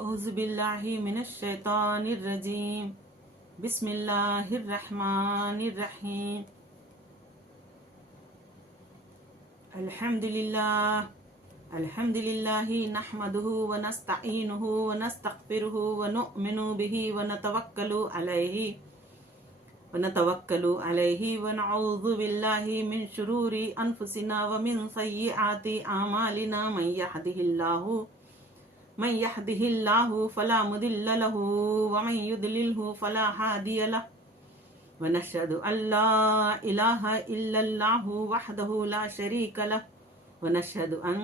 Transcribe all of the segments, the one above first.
أعوذ بالله من الشيطان الرجيم بسم الله الرحمن الرحيم الحمد لله نحمده ونستعينه ونستغفره ونؤمن به ونتوكل عليه ونعوذ بالله من شرور أنفسنا ومن سيئات أعمالنا من يهده الله فلا مضل له ومن يضلله فلا هادي له ونشهد أن لا إله إلا الله وحده لا شريك له ونشهد أن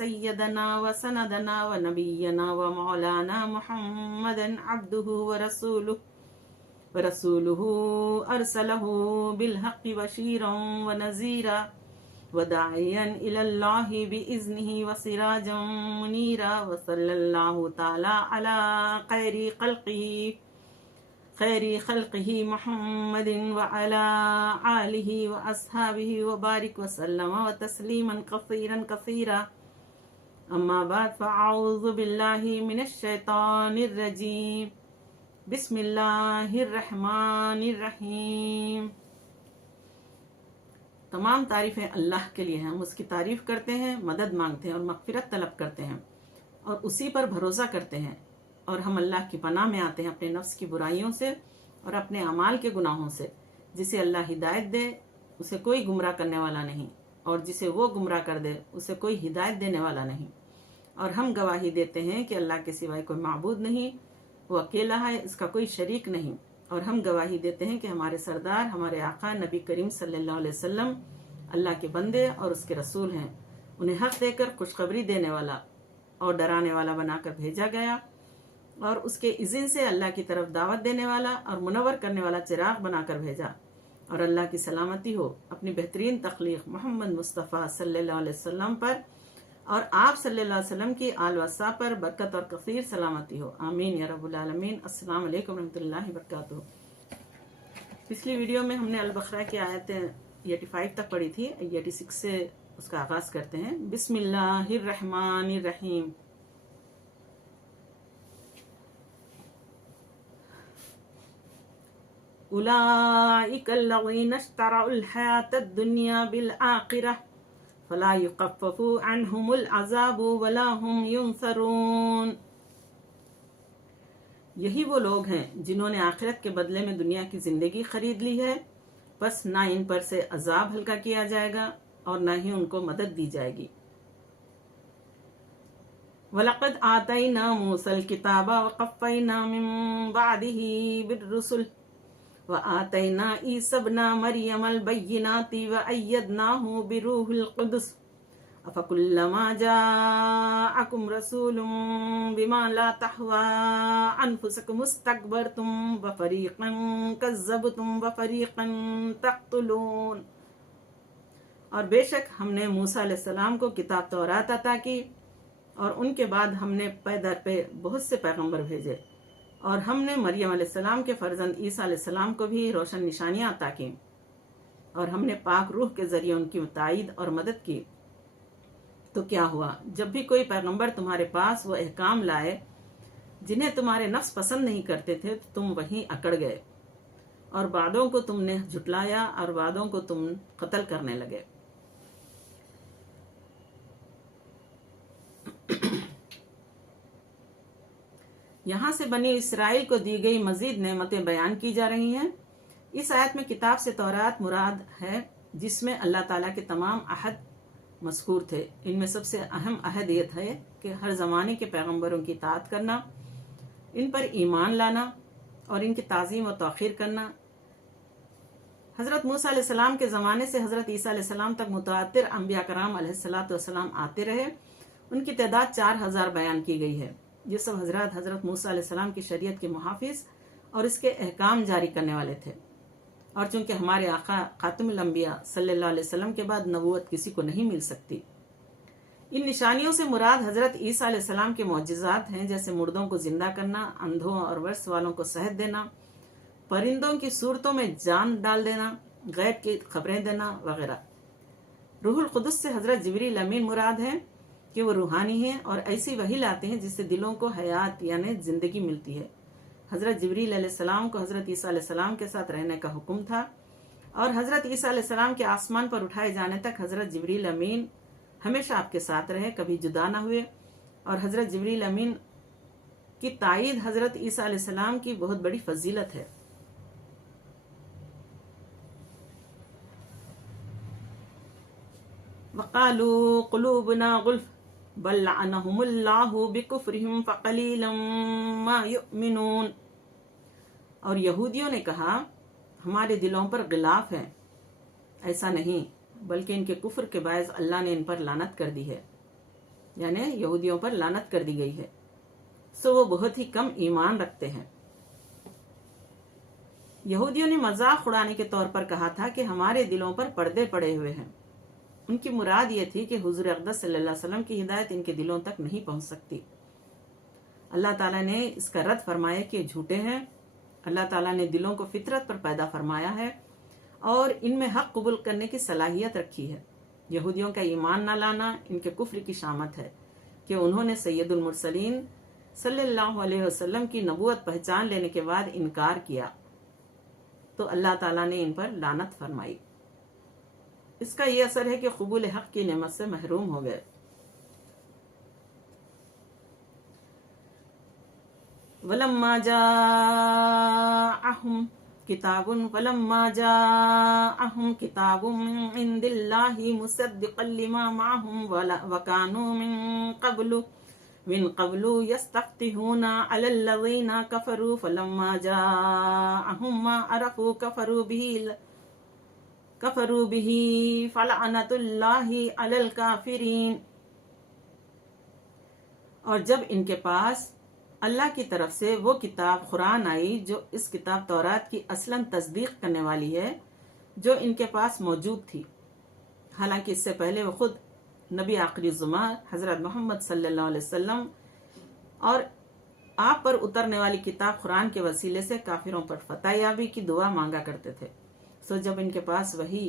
سيدنا وسندنا ونبينا ومولانا محمدا عبده ورسوله أرسله بالحق بشيرا ونذيرا وداعيا إلى الله بإذنه وسراجا منيرا وصلى الله تعالى على خير خلقه محمد وعلى آله وأصحابه وبارك وسلم وتسليما كثيرا أما بعد فأعوذ بالله من الشيطان الرجيم بسم الله الرحمن الرحیم۔ تمام تعریفیں اللہ کے لیے ہیں، ہم اس کی تعریف کرتے ہیں، مدد مانگتے ہیں اور مغفرت طلب کرتے ہیں اور اسی پر بھروسہ کرتے ہیں، اور ہم اللہ کی پناہ میں آتے ہیں اپنے نفس کی برائیوں سے اور اپنے اعمال کے گناہوں سے۔ جسے اللہ ہدایت دے اسے کوئی گمراہ کرنے والا نہیں، اور جسے وہ گمراہ کر دے اسے کوئی ہدایت دینے والا نہیں۔ اور ہم گواہی دیتے ہیں کہ اللہ کے سوائے کوئی معبود نہیں، وہ اکیلا ہے، اس کا کوئی شریک نہیں۔ اور ہم گواہی دیتے ہیں کہ ہمارے سردار، ہمارے آقا نبی کریم صلی اللہ علیہ وسلم اللہ کے بندے اور اس کے رسول ہیں۔ انہیں حق دے کر خوشخبری دینے والا اور ڈرانے والا بنا کر بھیجا گیا، اور اس کے اذن سے اللہ کی طرف دعوت دینے والا اور منور کرنے والا چراغ بنا کر بھیجا۔ اور اللہ کی سلامتی ہو اپنی بہترین تخلیق محمد مصطفیٰ صلی اللہ علیہ وسلم پر، اور آپ صلی اللہ علیہ وسلم کی آل و اصحاب پر برکت اور کثیر سلامتی ہو، آمین یا رب العالمین۔ السلام علیکم ورحمۃ اللہ وبرکاتہ۔ پچھلی ویڈیو میں ہم نے البقرہ کی آیتیں 85 تک پڑھی تھی، 86 سے اس کا آغاز کرتے ہیں۔ بسم اللہ الرحمن الرحیم۔ اولئک الذین اشتروا الحیاۃ الدنیا بالآخرہ فلا يخفف عنهم العذاب ولا هم ينصرون۔ یہی وہ لوگ ہیں جنہوں نے آخرت کے بدلے میں دنیا کی زندگی خرید لی ہے، بس نہ ان پر سے عذاب ہلکا کیا جائے گا اور نہ ہی ان کو مدد دی جائے گی۔ وَلَقَدْ آتَيْنَا مُوسَى الْكِتَابَ وَقَفَّيْنَا مِن بَعْدِهِ بِالرُّسُلِ وَآتَيْنَا عِيسَى ابْنَ مَرْيَمَ الْبَيِّنَاتِ وَأَيَّدْنَاهُ بِرُوحِ الْقُدُسِ أَفَكُلَّمَا جَاءَكُمْ رَسُولٌ بِمَا لَا تَهْوَى أَنفُسُكُمُ اسْتَكْبَرْتُمْ وَفَرِيقًا كَذَّبْتُمْ وَفَرِيقًا تَقْتُلُونَ۔ اور بے شک ہم نے موسیٰ علیہ السلام کو کتاب تورات عطا کی، اور ان کے بعد ہم نے پے در پہ بہت سے پیغمبر بھیجے، اور ہم نے مریم علیہ السلام کے فرزند عیسیٰ علیہ السلام کو بھی روشن نشانیاں عطا کی، اور ہم نے پاک روح کے ذریعے ان کی تائید اور مدد کی۔ تو کیا ہوا جب بھی کوئی پیغمبر تمہارے پاس وہ احکام لائے جنہیں تمہارے نفس پسند نہیں کرتے تھے تو تم وہیں اکڑ گئے، اور بعدوں کو تم نے جھٹلایا اور بعدوں کو تم قتل کرنے لگے۔ یہاں سے بنی اسرائیل کو دی گئی مزید نعمتیں بیان کی جا رہی ہیں۔ اس آیت میں کتاب سے تورات مراد ہے، جس میں اللہ تعالیٰ کے تمام عہد مذکور تھے۔ ان میں سب سے اہم عہد یہ ہے کہ ہر زمانے کے پیغمبروں کی اطاعت کرنا، ان پر ایمان لانا اور ان کی تعظیم و توقیر کرنا۔ حضرت موسیٰ علیہ السلام کے زمانے سے حضرت عیسیٰ علیہ السلام تک متواتر انبیاء کرام علیہ السلام آتے رہے۔ ان کی تعداد 4000 بیان کی گئی ہے۔ یہ سب حضرت موسیٰ علیہ السلام کی شریعت کے محافظ اور اس کے احکام جاری کرنے والے تھے، اور چونکہ ہمارے آقا خاتم الانبیاء صلی اللہ علیہ وسلم کے بعد نبوت کسی کو نہیں مل سکتی۔ ان نشانیوں سے مراد حضرت عیسیٰ علیہ السلام کے معجزات ہیں، جیسے مردوں کو زندہ کرنا، اندھوں اور ورس والوں کو صحت دینا، پرندوں کی صورتوں میں جان ڈال دینا، غیب کی خبریں دینا وغیرہ۔ روح القدس سے حضرت جبریل امین مراد ہیں، کہ وہ روحانی ہیں اور ایسی وحی لاتے ہیں جس سے دلوں کو حیات یعنی زندگی ملتی ہے۔ حضرت جبریل علیہ السلام کو حضرت عیسیٰ علیہ السلام کے ساتھ رہنے کا حکم تھا، اور حضرت عیسیٰ علیہ السلام کے آسمان پر اٹھائے جانے تک حضرت جبریل امین ہمیشہ آپ کے ساتھ رہے، کبھی جدا نہ ہوئے۔ اور حضرت جبریل امین کی تائید حضرت عیسیٰ علیہ السلام کی بہت بڑی فضیلت ہے۔ وَقَالُوا قُلُوبُنَا غُلْفٌ بَلْ لَعَنَهُمُ اللَّهُ بِكُفْرِهِمْ فَقَلِيلًا مَا يُؤْمِنُونَ۔ اور یہودیوں نے کہا ہمارے دلوں پر غلاف ہے، ایسا نہیں، بلکہ ان کے کفر کے باعث اللہ نے ان پر لعنت کر دی ہے، یعنی یہودیوں پر لعنت کر دی گئی ہے، سو وہ بہت ہی کم ایمان رکھتے ہیں۔ یہودیوں نے مذاق اڑانے کے طور پر کہا تھا کہ ہمارے دلوں پر پردے پڑے ہوئے ہیں۔ ان کی مراد یہ تھی کہ حضور اقدس صلی اللہ علیہ وسلم کی ہدایت ان کے دلوں تک نہیں پہنچ سکتی۔ اللہ تعالیٰ نے اس کا رد فرمایا کہ جھوٹے ہیں۔ اللہ تعالیٰ نے دلوں کو فطرت پر پیدا فرمایا ہے اور ان میں حق قبول کرنے کی صلاحیت رکھی ہے۔ یہودیوں کا ایمان نہ لانا ان کے کفر کی شامت ہے کہ انہوں نے سید المرسلین صلی اللہ علیہ وسلم کی نبوت پہچان لینے کے بعد انکار کیا، تو اللہ تعالیٰ نے ان پر لعنت فرمائی۔ اس کا یہ اثر ہے کہ قبول حق کی نعمت سے محروم ہو گئے۔ وَلَمَّا جَاءَهُمْ كِتَابٌ مِّنْ عِندِ اللَّهِ مُصَدِّقًا لِمَا مَعَهُمْ وَكَانُوا من قبل يستفتحون على الذين كفروا فلما جاءهم ما عرفوا كفروا به فلعنة الله على الكافرين۔ اور جب ان کے پاس اللہ کی طرف سے وہ کتاب قرآن آئی جو اس کتاب تورات کی اصلاً تصدیق کرنے والی ہے، جو ان کے پاس موجود تھی، حالانکہ اس سے پہلے وہ خود نبی آخری زمان حضرت محمد صلی اللہ علیہ وسلم اور آپ پر اترنے والی کتاب قرآن کے وسیلے سے کافروں پر فتح یابی کی دعا مانگا کرتے تھے۔ سو جب ان کے پاس وہی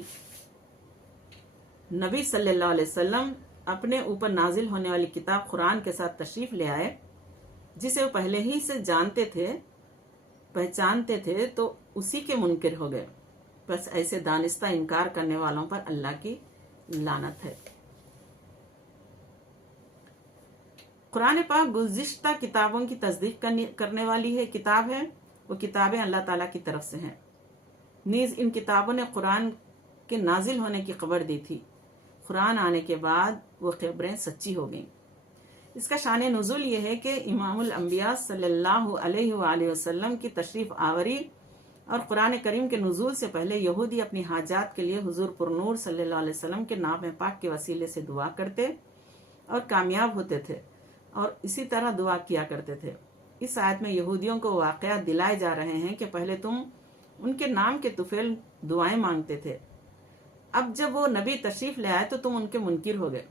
نبی صلی اللہ علیہ وسلم اپنے اوپر نازل ہونے والی کتاب قرآن کے ساتھ تشریف لے آئے، جسے وہ پہلے ہی سے جانتے تھے، پہچانتے تھے، تو اسی کے منکر ہو گئے۔ بس ایسے دانستہ انکار کرنے والوں پر اللہ کی لعنت ہے۔ قرآن پاک گزشتہ کتابوں کی تصدیق کرنے والی کتاب ہے، وہ کتابیں اللہ تعالیٰ کی طرف سے ہیں۔ نیز ان کتابوں نے قرآن کے نازل ہونے کی خبر دی تھی۔ قرآن آنے کے بعد وہ خبریں سچی ہو گئیں۔ اس کا شان نزول یہ ہے کہ امام الانبیاء صلی اللہ علیہ وآلہ وسلم کی تشریف آوری اور قرآن کریم کے نزول سے پہلے یہودی اپنی حاجات کے لیے حضور پر نور صلی اللہ علیہ وسلم کے نام پاک کے وسیلے سے دعا کرتے اور کامیاب ہوتے تھے، اور اسی طرح دعا کیا کرتے تھے۔ اس آیت میں یہودیوں کو واقعات دلائے جا رہے ہیں کہ پہلے تم ان کے نام کے طفیل دعائیں مانگتے تھے، اب جب وہ نبی تشریف لے آئے تو تم ان کے منکر ہو گئے۔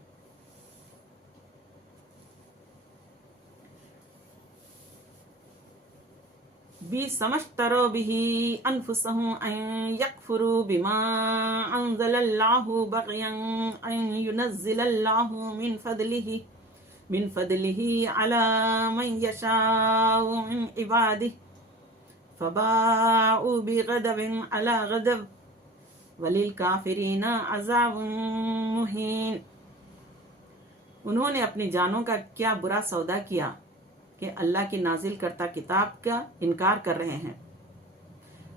بِئْسَ مَا اشْتَرَوْا بِهِ أَنفُسَهُمْ أَن يَكْفُرُوا بِمَا أَنزَلَ اللَّهُ بَغْيًا أَن يُنَزِّلَ اللَّهُ من فضله على من يشاء من عباده فباءوا بغضب على غضب وللكافرين عذاب مهين۔ انہوں نے اپنی جانوں کا کیا برا سودا کیا کہ اللہ کی نازل کردہ کتاب کا انکار کر رہے ہیں،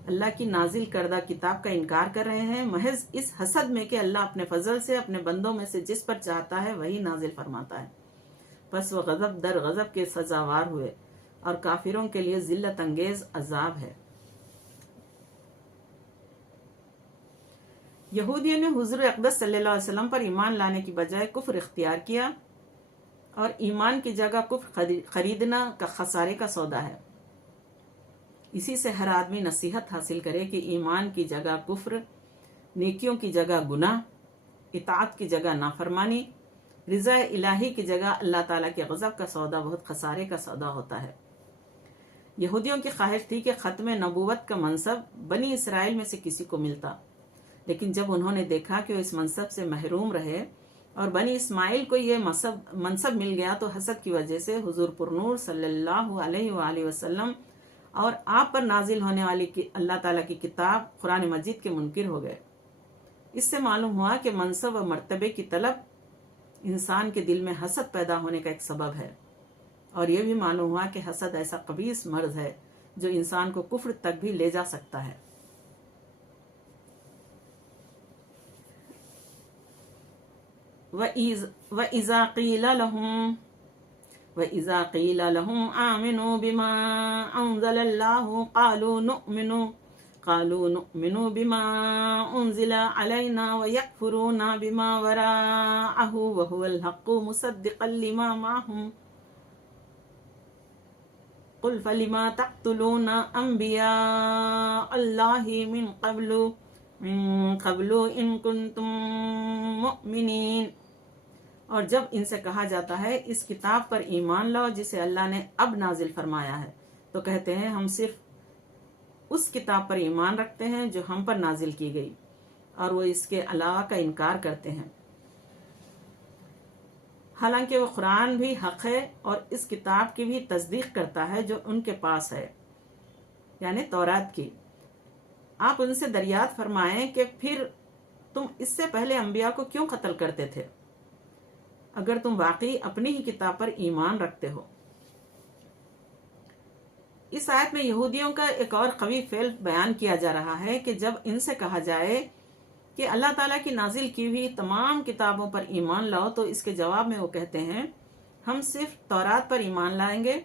اللہ کی نازل کردہ کتاب کا انکار کر رہے ہیں، محض اس حسد میں کہ اللہ اپنے فضل سے اپنے بندوں میں سے جس پر چاہتا ہے وہی نازل فرماتا ہے۔ پس وہ غضب در غضب کے سزاوار ہوئے، اور کافروں کے لیے ذلت انگیز عذاب ہے۔ یہودیوں نے حضور اقدس صلی اللہ علیہ وسلم پر ایمان لانے کی بجائے کفر اختیار کیا، اور ایمان کی جگہ کفر خریدنا کا خسارے کا سودا ہے۔ اسی سے ہر آدمی نصیحت حاصل کرے کہ ایمان کی جگہ کفر، نیکیوں کی جگہ گناہ، اطاعت کی جگہ نافرمانی، رضا الہی کی جگہ اللہ تعالیٰ کے غضب کا سودا بہت خسارے کا سودا ہوتا ہے۔ یہودیوں کی خواہش تھی کہ ختم نبوت کا منصب بنی اسرائیل میں سے کسی کو ملتا، لیکن جب انہوں نے دیکھا کہ وہ اس منصب سے محروم رہے اور بنی اسماعیل کو یہ منصب مل گیا تو حسد کی وجہ سے حضور پرنور صلی اللہ علیہ وآلہ وسلم اور آپ پر نازل ہونے والی اللہ تعالیٰ کی کتاب قرآن مجید کے منکر ہو گئے۔ اس سے معلوم ہوا کہ منصب و مرتبے کی طلب انسان کے دل میں حسد پیدا ہونے کا ایک سبب ہے، اور یہ بھی معلوم ہوا کہ حسد ایسا خبیث مرض ہے جو انسان کو کفر تک بھی لے جا سکتا ہے۔ وَإِذَا قِيلَ لَهُمْ آمِنُوا بِمَا أَنزَلَ اللَّهُ قَالُوا نُؤْمِنُ بِمَا أُنزِلَ عَلَيْنَا وَيَكْفُرُونَ بِمَا وَرَاءَهُ وَهُوَ الْحَقُّ مُصَدِّقًا لِمَا مَعَهُمْ قُلْ فَلِمَ تَقْتُلُونَ أَنْبِيَاءَ اللَّهِ مِنْ قَبْلُ إِنْ كُنْتُمْ مُؤْمِنِينَ۔ اور جب ان سے کہا جاتا ہے اس کتاب پر ایمان لاؤ جسے اللہ نے اب نازل فرمایا ہے، تو کہتے ہیں ہم صرف اس کتاب پر ایمان رکھتے ہیں جو ہم پر نازل کی گئی، اور وہ اس کے علاوہ کا انکار کرتے ہیں، حالانکہ وہ قرآن بھی حق ہے اور اس کتاب کی بھی تصدیق کرتا ہے جو ان کے پاس ہے، یعنی تورات کی۔ آپ ان سے دریافت فرمائیں کہ پھر تم اس سے پہلے انبیاء کو کیوں قتل کرتے تھے اگر تم واقعی اپنی ہی کتاب پر ایمان رکھتے ہو۔ اس آیت میں یہودیوں کا ایک اور قوی فعل بیان کیا جا رہا ہے کہ جب ان سے کہا جائے کہ اللہ تعالیٰ کی نازل کی ہوئی تمام کتابوں پر ایمان لاؤ، تو اس کے جواب میں وہ کہتے ہیں ہم صرف تورات پر ایمان لائیں گے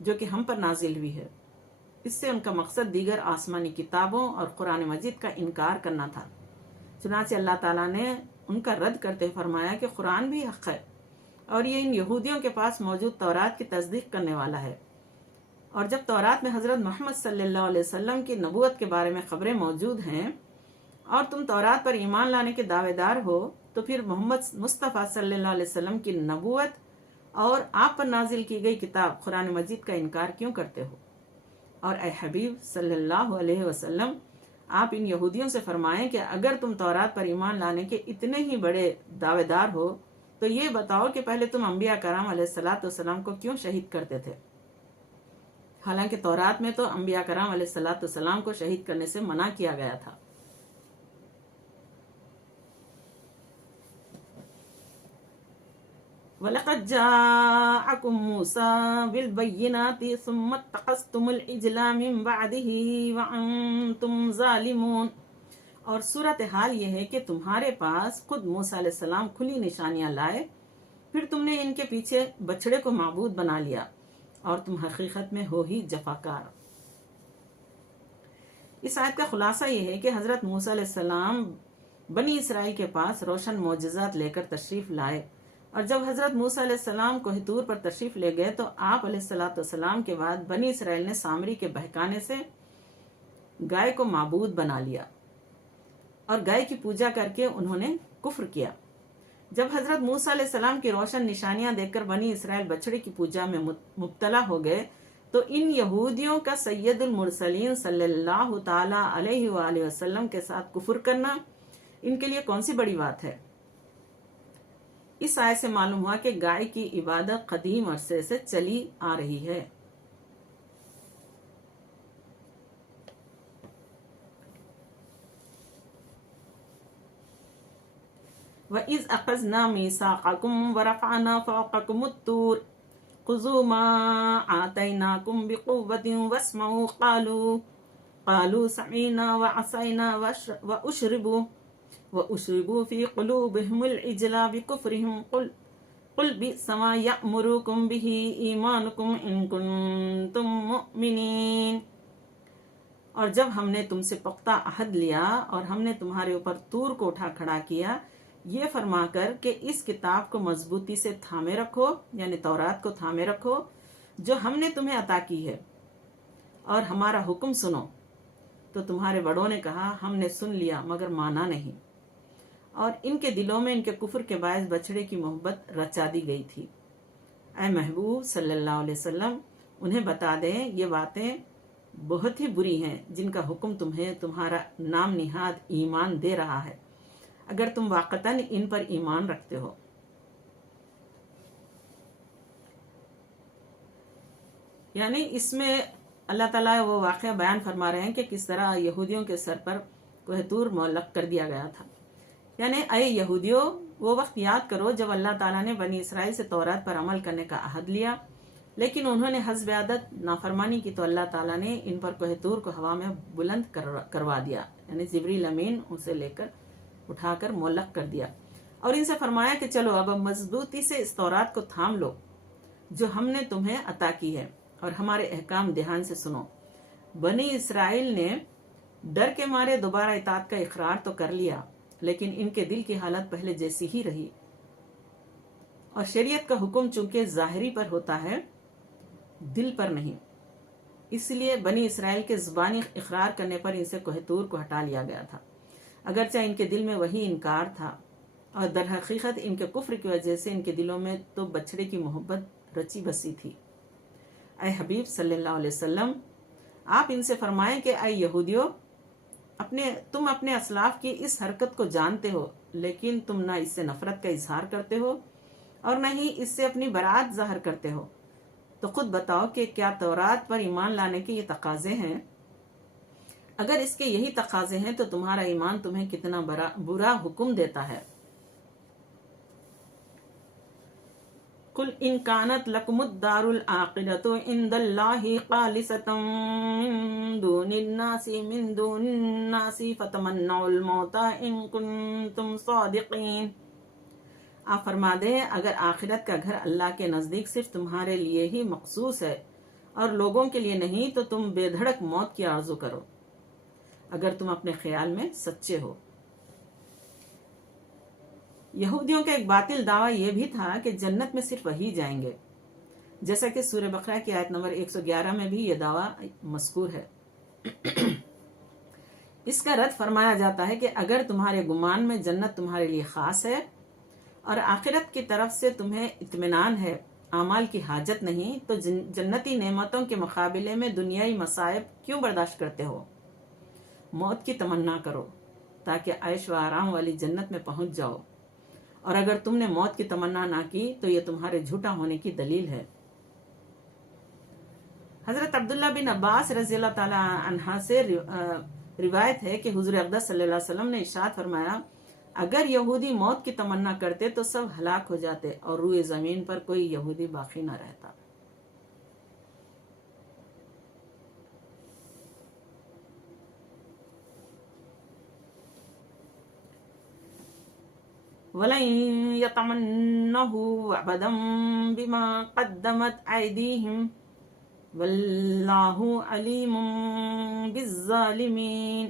جو کہ ہم پر نازل ہوئی ہے۔ اس سے ان کا مقصد دیگر آسمانی کتابوں اور قرآن مجید کا انکار کرنا تھا۔ چنانچہ اللہ تعالیٰ نے ان کا رد کرتے فرمایا کہ قرآن بھی حق ہے اور یہ ان یہودیوں کے پاس موجود تورات کی تصدیق کرنے والا ہے، اور جب تورات میں حضرت محمد صلی اللہ علیہ وسلم کی نبوت کے بارے میں خبریں موجود ہیں اور تم تورات پر ایمان لانے کے دعوے دار ہو، تو پھر محمد مصطفیٰ صلی اللہ علیہ وسلم کی نبوت اور آپ پر نازل کی گئی کتاب قرآن مجید کا انکار کیوں کرتے ہو؟ اور اے حبیب صلی اللہ علیہ وسلم، آپ ان یہودیوں سے فرمائیں کہ اگر تم تورات پر ایمان لانے کے اتنے ہی بڑے دعوے دار ہو تو یہ بتاؤ کہ پہلے تم انبیاء کرام علیہ الصلاۃ والسلام کو کیوں شہید کرتے تھے، حالانکہ تورات میں تو انبیاء کرام علیہ الصلاۃ والسلام کو شہید کرنے سے منع کیا گیا تھا۔ وَلَقَدْ جَاءَكُمْ مُوسَىٰ بِالْبَيِّنَاتِ ثُمَّ اتَّخَذْتُمُ الْعِجْلَ مِنْ بَعْدِهِ وَأَنْتُمْ ظَالِمُونَ۔ اور صورتحال یہ ہے کہ تمہارے پاس خود موسیٰ علیہ السلام کھلی نشانیاں لائے، پھر تم نے ان کے پیچھے بچڑے کو معبود بنا لیا، اور تم حقیقت میں ہو ہی جفاکار۔ اس آیت کا خلاصہ یہ ہے کہ حضرت موسیٰ علیہ السلام بنی اسرائیل کے پاس روشن معجزات لے کر تشریف لائے، اور جب حضرت موسیٰ علیہ السلام کوہ طور پر تشریف لے گئے تو آپ علیہ الصلاۃ والسلام کے بعد بنی اسرائیل نے سامری کے بہکانے سے گائے کو معبود بنا لیا، اور گائے کی پوجا کر کے انہوں نے کفر کیا۔ جب حضرت موسیٰ علیہ السلام کی روشن نشانیاں دیکھ کر بنی اسرائیل بچڑے کی پوجا میں مبتلا ہو گئے تو ان یہودیوں کا سید المرسلین صلی اللہ تعالی علیہ وآلہ وسلم کے ساتھ کفر کرنا ان کے لیے کون سی بڑی بات ہے؟ اس آیت سے معلوم ہوا کہ گائے کی عبادت قدیم عرصے سے چلی آ رہی ہے۔ وَإِذْ أَخَذْنَا مِيثَاقَكُمْ وَرَفَعْنَا فَوْقَكُمُ الطُّورَ خُذُوا مَا آتَيْنَاكُمْ بِقُوَّةٍ وَاسْمَعُوا قَالُوا سَمِعْنَا وَعَصَيْنَا وَأُشْرِبُوا فِي قُلُوبِهِمُ الْعِجْلَ بِكُفْرِهِمْ قُلْ بِئْسَ مَا يَأْمُرُكُمْ بِهِ إِيمَانُكُمْ إِن كُنتُم مُّؤْمِنِينَ۔ اور جب ہم نے تم سے پختہ عہد لیا اور ہم نے تمہارے اوپر طور کو اٹھا کھڑا کیا یہ فرما کر کہ اس کتاب کو مضبوطی سے تھامے رکھو، یعنی تورات کو تھامے رکھو جو ہم نے تمہیں عطا کی ہے، اور ہمارا حکم سنو، تو تمہارے بڑوں نے کہا ہم نے سن لیا مگر مانا نہیں، اور ان کے دلوں میں ان کے کفر کے باعث بچڑے کی محبت رچا دی گئی تھی۔ اے محبوب صلی اللہ علیہ وسلم، انہیں بتا دیں یہ باتیں بہت ہی بری ہیں جن کا حکم تمہیں تمہارا نام نہاد ایمان دے رہا ہے، اگر تم واقعتاً ان پر ایمان رکھتے ہو۔ یعنی اس میں اللہ تعالیٰ وہ واقعہ بیان فرما رہے ہیں کہ کس طرح یہودیوں کے سر پر کوہ طور معلق کر دیا گیا تھا. یعنی اے یہودیوں، وہ وقت یاد کرو جب اللہ تعالیٰ نے بنی اسرائیل سے تورات پر عمل کرنے کا عہد لیا، لیکن انہوں نے حسب عادت نافرمانی کی تو اللہ تعالیٰ نے ان پر کوہ طور کو ہوا میں بلند کروا دیا. یعنی جبریل امین اسے لے کر اٹھا کر معلق کر دیا اور ان سے فرمایا کہ چلو اب مضبوطی سے اس تورات کو تھام لو جو ہم نے تمہیں عطا کی ہے، اور ہمارے احکام دھیان سے سنو. بنی اسرائیل نے ڈر کے مارے دوبارہ اطاعت کا اقرار تو کر لیا، لیکن ان کے دل کی حالت پہلے جیسی ہی رہی، اور شریعت کا حکم چونکہ ظاہری پر ہوتا ہے دل پر نہیں، اس لیے بنی اسرائیل کے زبانی اقرار کرنے پر ان سے کوہ طور کو ہٹا لیا گیا تھا، اگرچہ ان کے دل میں وہی انکار تھا، اور در حقیقت ان کے کفر کی وجہ سے ان کے دلوں میں تو بچڑے کی محبت رچی بسی تھی. اے حبیب صلی اللہ علیہ وسلم، آپ ان سے فرمائیں کہ اے یہودیوں، تم اپنے اسلاف کی اس حرکت کو جانتے ہو، لیکن تم نہ اس سے نفرت کا اظہار کرتے ہو اور نہ ہی اس سے اپنی برات ظاہر کرتے ہو. تو خود بتاؤ کہ کیا تورات پر ایمان لانے کے یہ تقاضے ہیں؟ اگر اس کے یہی تقاضے ہیں تو تمہارا ایمان تمہیں کتنا برا حکم دیتا ہے. قل ان كانت لكم الدار الآخرة عند الله خالصة من دون الناس فتمنوا الموت ان كنتم صادقين. آپ فرما دیں اگر آخرت کا گھر اللہ کے نزدیک صرف تمہارے لیے ہی مخصوص ہے اور لوگوں کے لیے نہیں تو تم بے دھڑک موت کی آرزو کرو اگر تم اپنے خیال میں سچے ہو. یہودیوں کا ایک باطل دعویٰ یہ بھی تھا کہ جنت میں صرف وہی جائیں گے، جیسا کہ سورہ بقرہ کی آیت نمبر 111 میں بھی یہ دعویٰ مذکور ہے. اس کا رد فرمایا جاتا ہے کہ اگر تمہارے گمان میں جنت تمہارے لیے خاص ہے اور آخرت کی طرف سے تمہیں اطمینان ہے، اعمال کی حاجت نہیں، تو جنتی نعمتوں کے مقابلے میں دنیائی مصائب کیوں برداشت کرتے ہو؟ موت کی تمنا کرو تاکہ عیش و آرام والی جنت میں پہنچ جاؤ، اور اگر تم نے موت کی تمنا نہ کی تو یہ تمہارے جھوٹا ہونے کی دلیل ہے. حضرت عبداللہ بن عباس رضی اللہ تعالی عنہ سے روایت ہے کہ حضور اقدس صلی اللہ علیہ وسلم نے ارشاد فرمایا، اگر یہودی موت کی تمنا کرتے تو سب ہلاک ہو جاتے اور روئے زمین پر کوئی یہودی باقی نہ رہتا. وَلَن يَطْمَنَّهُ أَبَدًا بِمَا قَدَّمَتْ أَيْدِيهِمْ وَاللَّهُ عَلِيمٌ بِالظَّالِمِينَ.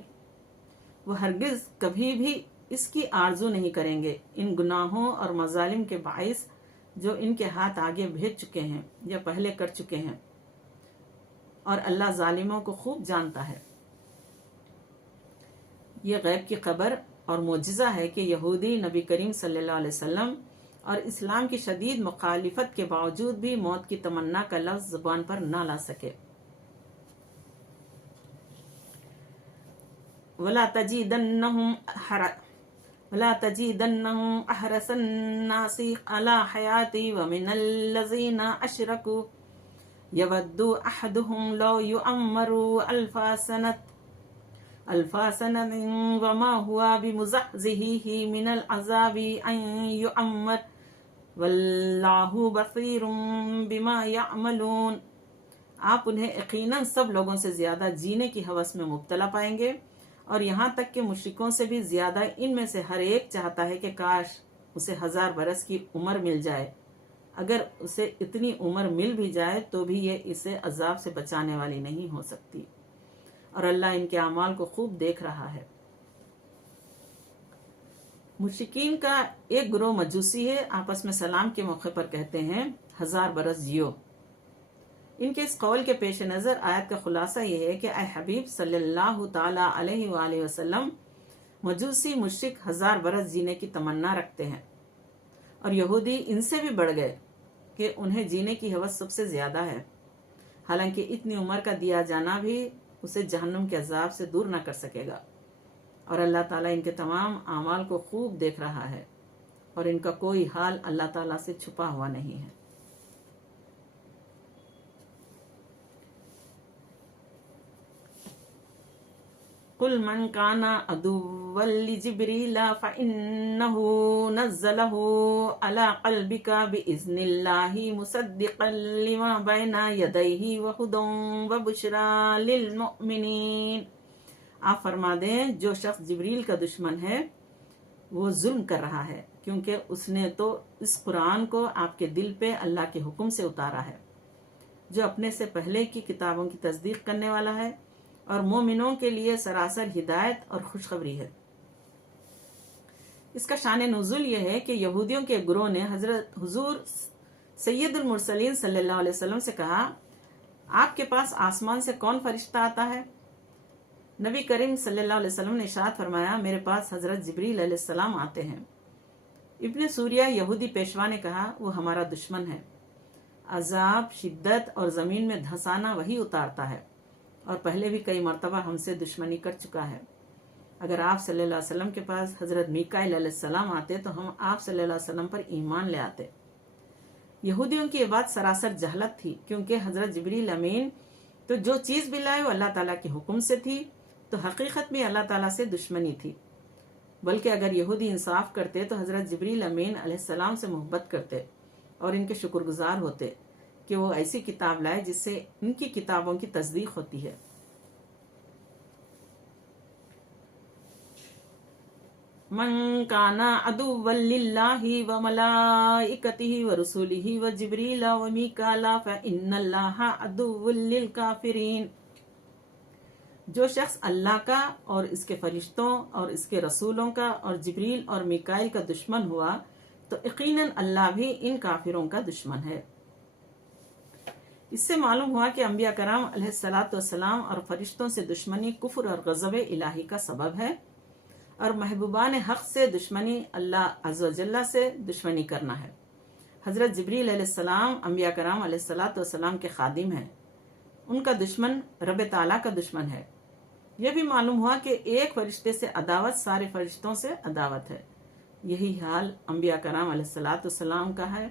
وہ ہرگز کبھی بھی اس کی آرزو نہیں کریں گے ان گناہوں اور مظالم کے باعث جو ان کے ہاتھ آگے بھیج چکے ہیں یا پہلے کر چکے ہیں، اور اللہ ظالموں کو خوب جانتا ہے. یہ غیب کی خبر اور معجزہ ہے کہ یہودی نبی کریم صلی اللہ علیہ وسلم اور اسلام کی شدید مخالفت کے باوجود بھی موت کی تمنا کا لفظ زبان پر نہ لا سکے. وَلَا تَجِدَنَّهُمْ أَحْرَصَ النَّاسِ عَلَى حَيَاتٍ وَمِنَ الَّذِينَ أَشْرَكُوا يَوَدُّ أَحَدُهُمْ لَوْ يُعَمَّرُ أَلْفَ سَنَةٍ وَمَا هُوَ بِمُزَحْزِحِهِ مِنَ الْعَذَابِ أَن يُعَمَّرَ وَاللَّهُ بَصِيرٌ بِمَا يَعْمَلُونَ. آپ انہیں یقیناً سب لوگوں سے زیادہ جینے کی ہوس میں مبتلا پائیں گے، اور یہاں تک کہ مشرکوں سے بھی زیادہ ان میں سے ہر ایک چاہتا ہے کہ کاش اسے 1000 برس کی عمر مل جائے. اگر اسے اتنی عمر مل بھی جائے تو بھی یہ اسے عذاب سے بچانے والی نہیں ہو سکتی، اور اللہ ان کے اعمال کو خوب دیکھ رہا ہے. مشرکین کا ایک گروہ مجوسی ہے، آپس میں سلام کے موقع پر کہتے ہیں 1000 برس جیو. ان کے اس قول کے پیش نظر آیت کا خلاصہ یہ ہے کہ اے حبیب صلی اللہ تعالی علیہ وآلہ وسلم، مجوسی مشرک 1000 برس جینے کی تمنا رکھتے ہیں، اور یہودی ان سے بھی بڑھ گئے کہ انہیں جینے کی ہوس سب سے زیادہ ہے، حالانکہ اتنی عمر کا دیا جانا بھی اسے جہنم کے عذاب سے دور نہ کر سکے گا. اور اللہ تعالیٰ ان کے تمام اعمال کو خوب دیکھ رہا ہے، اور ان کا کوئی حال اللہ تعالیٰ سے چھپا ہوا نہیں ہے. قل من كان عدوا لجبريل فإنه نزله على قلبك بإذن الله مصدقا لما بين يديه وهدى وبشرى للمؤمنين. آپ فرما دیں جو شخص جبریل کا دشمن ہے وہ ظلم کر رہا ہے، کیونکہ اس نے تو اس قرآن کو آپ کے دل پہ اللہ کے حکم سے اتارا ہے، جو اپنے سے پہلے کی کتابوں کی تصدیق کرنے والا ہے اور مومنوں کے لیے سراسر ہدایت اور خوشخبری ہے. اس کا شان نزول یہ ہے کہ یہودیوں کے گروہ نے حضور سید المرسلین صلی اللہ علیہ وسلم سے کہا، آپ کے پاس آسمان سے کون فرشتہ آتا ہے؟ نبی کریم صلی اللہ علیہ وسلم نے ارشاد فرمایا، میرے پاس حضرت جبریل علیہ السلام آتے ہیں. ابن سوریہ یہودی پیشوا نے کہا، وہ ہمارا دشمن ہے، عذاب، شدت اور زمین میں دھسانا وہی اتارتا ہے، اور پہلے بھی کئی مرتبہ ہم سے دشمنی کر چکا ہے. اگر آپ صلی اللہ علیہ وسلم کے پاس حضرت میکائیل علیہ السلام آتے تو ہم آپ صلی اللہ علیہ وسلم پر ایمان لے آتے. یہودیوں کی یہ بات سراسر جہالت تھی، کیونکہ حضرت جبریل امین تو جو چیز بھی لائے وہ اللہ تعالیٰ کے حکم سے تھی، تو حقیقت میں اللہ تعالیٰ سے دشمنی تھی. بلکہ اگر یہودی انصاف کرتے تو حضرت جبریل امین علیہ السلام سے محبت کرتے اور ان کے شکر گزار ہوتے کہ وہ ایسی کتاب لائے جس سے ان کی کتابوں کی تصدیق ہوتی ہے. من کان عدوا للہ وملائکتہ ورسولہ وجبریل ومیکائیل فإن اللہ عدو للکافرین. جو شخص اللہ کا اور اس کے فرشتوں اور اس کے رسولوں کا اور جبریل اور میکائیل کا دشمن ہوا تو یقیناً اللہ بھی ان کافروں کا دشمن ہے. اس سے معلوم ہوا کہ انبیاء کرام علیہ الصلاۃ والسلام اور فرشتوں سے دشمنی کفر اور غضب الہی کا سبب ہے، اور محبوبان حق سے دشمنی اللہ عز و جل سے دشمنی کرنا ہے. حضرت جبریل علیہ السلام انبیاء کرام علیہ الصلاۃ والسلام کے خادم ہیں، ان کا دشمن رب تعالیٰ کا دشمن ہے. یہ بھی معلوم ہوا کہ ایک فرشتے سے عداوت سارے فرشتوں سے عداوت ہے. یہی حال انبیاء کرام علیہ الصلاۃ والسلام کا ہے.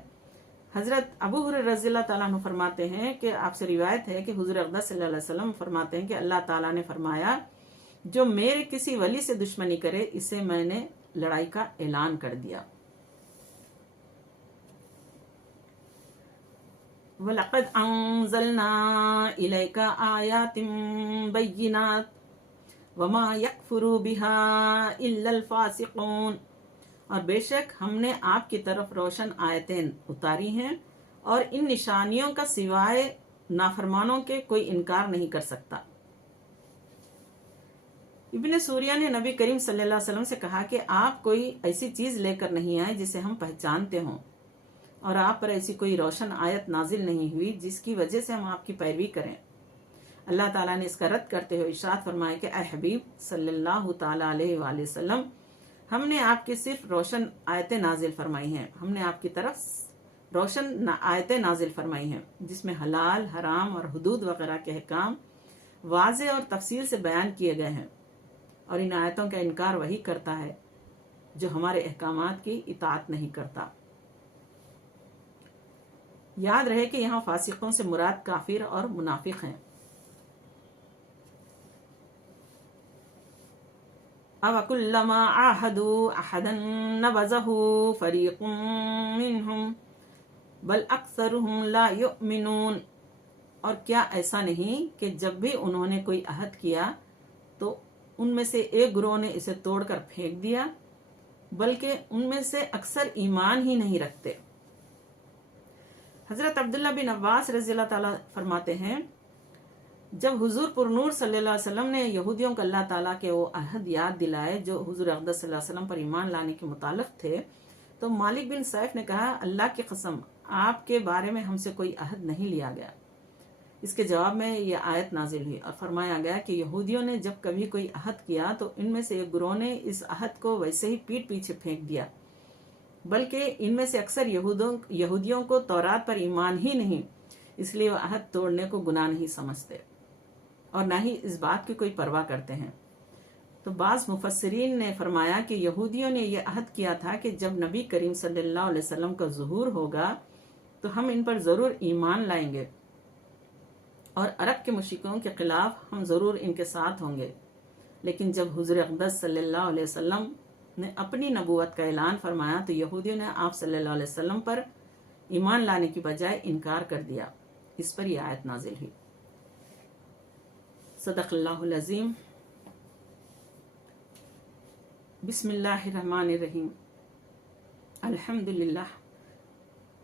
حضرت ابو ہریرہ رضی اللہ تعالیٰ عنہ فرماتے ہیں کہ آپ سے روایت ہے کہ حضور اقدس صلی اللہ علیہ وسلم فرماتے ہیں کہ اللہ تعالیٰ نے فرمایا، جو میرے کسی ولی سے دشمنی کرے اسے میں نے لڑائی کا اعلان کر دیا. وَلَقَدْ أَنزَلْنَا إِلَيْكَ آيَاتٍ بَيِّنَاتٍ وَمَا يَكْفُرُ بِهَا إِلَّا الْفَاسِقُونَ. اور بے شک ہم نے آپ کی طرف روشن آیتیں اتاری ہیں، اور ان نشانیوں کا سوائے نافرمانوں کے کوئی انکار نہیں کر سکتا. ابن سوریہ نے نبی کریم صلی اللہ علیہ وسلم سے کہا کہ آپ کوئی ایسی چیز لے کر نہیں آئے جسے ہم پہچانتے ہوں، اور آپ پر ایسی کوئی روشن آیت نازل نہیں ہوئی جس کی وجہ سے ہم آپ کی پیروی کریں. اللہ تعالیٰ نے اس کا رد کرتے ہوئے ارشاد فرمایا کہ اے حبیب صلی اللہ تعالیٰ علیہ وآلہ وسلم، ہم نے آپ کی صرف روشن آیتیں نازل فرمائی ہیں، ہم نے آپ کی طرف روشن آیتیں نازل فرمائی ہیں جس میں حلال، حرام اور حدود وغیرہ کے احکام واضح اور تفصیل سے بیان کیے گئے ہیں، اور ان آیتوں کا انکار وہی کرتا ہے جو ہمارے احکامات کی اطاعت نہیں کرتا. یاد رہے کہ یہاں فاسقوں سے مراد کافر اور منافق ہیں. أَوَكُلَّمَا عَاهَدُوا أَحَدًا نَبَذَهُ فَرِيقٌ مِّنْهُمْ بَلْ أَكْثَرُهُمْ لَا يُؤْمِنُونَ. اور کیا ایسا نہیں کہ جب بھی انہوں نے کوئی عہد کیا تو ان میں سے ایک گروہ نے اسے توڑ کر پھینک دیا، بلکہ ان میں سے اکثر ایمان ہی نہیں رکھتے. حضرت عبداللہ بن عباس رضی اللہ تعالیٰ فرماتے ہیں، جب حضور پر نور صلی اللہ علیہ وسلم نے یہودیوں کو اللہ تعالیٰ کے وہ عہد یاد دلائے جو حضور اقدس صلی اللہ علیہ وسلم پر ایمان لانے کے متعلق تھے، تو مالک بن سیف نے کہا، اللہ کی قسم آپ کے بارے میں ہم سے کوئی عہد نہیں لیا گیا. اس کے جواب میں یہ آیت نازل ہوئی اور فرمایا گیا کہ یہودیوں نے جب کبھی کوئی عہد کیا تو ان میں سے ایک گروہ نے اس عہد کو ویسے ہی پیٹ پیچھے پھینک دیا، بلکہ ان میں سے اکثر یہودیوں کو تورات پر ایمان ہی نہیں، اس لیے وہ عہد توڑنے کو گناہ نہیں سمجھتے اور نہ ہی اس بات کی کوئی پرواہ کرتے ہیں. تو بعض مفسرین نے فرمایا کہ یہودیوں نے یہ عہد کیا تھا کہ جب نبی کریم صلی اللہ علیہ وسلم کا ظہور ہوگا تو ہم ان پر ضرور ایمان لائیں گے، اور عرب کے مشرکوں کے خلاف ہم ضرور ان کے ساتھ ہوں گے، لیکن جب حضور اقدس صلی اللہ علیہ وسلم نے اپنی نبوت کا اعلان فرمایا تو یہودیوں نے آپ صلی اللہ علیہ وسلم پر ایمان لانے کی بجائے انکار کر دیا. اس پر یہ آیت نازل ہوئی. صدق اللہ العظیم. بسم اللہ الرحمن الرحیم. الحمدللہ.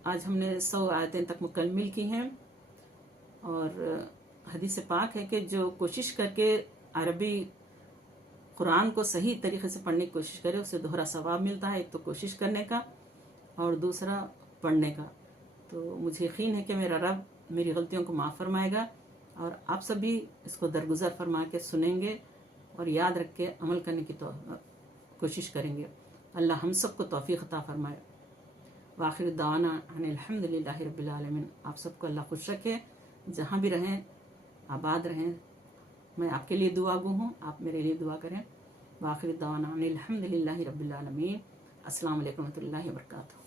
آج ہم نے 100 آیتیں تک مکمل کی ہیں، اور حدیث پاک ہے کہ جو کوشش کر کے عربی قرآن کو صحیح طریقے سے پڑھنے کی کوشش کرے اسے دوہرا ثواب ملتا ہے. ایک تو کوشش کرنے کا اور دوسرا پڑھنے کا. تو مجھے یقین ہے کہ میرا رب میری غلطیوں کو معاف فرمائے گا، اور آپ سب بھی اس کو درگزر فرما کے سنیں گے اور یاد رکھ کے عمل کرنے کی کوشش کریں گے. اللہ ہم سب کو توفیق عطا فرمائے. وآخر دعوانا ان الحمدللہ رب العالمین. آپ سب کو اللہ خوش رکھے، جہاں بھی رہیں آباد رہیں. میں آپ کے لیے دعا گو ہوں، آپ میرے لیے دعا کریں. وآخر دعوانا ان الحمدللہ رب العالمین. السلام علیکم ورحمۃ اللہ وبرکاتہ.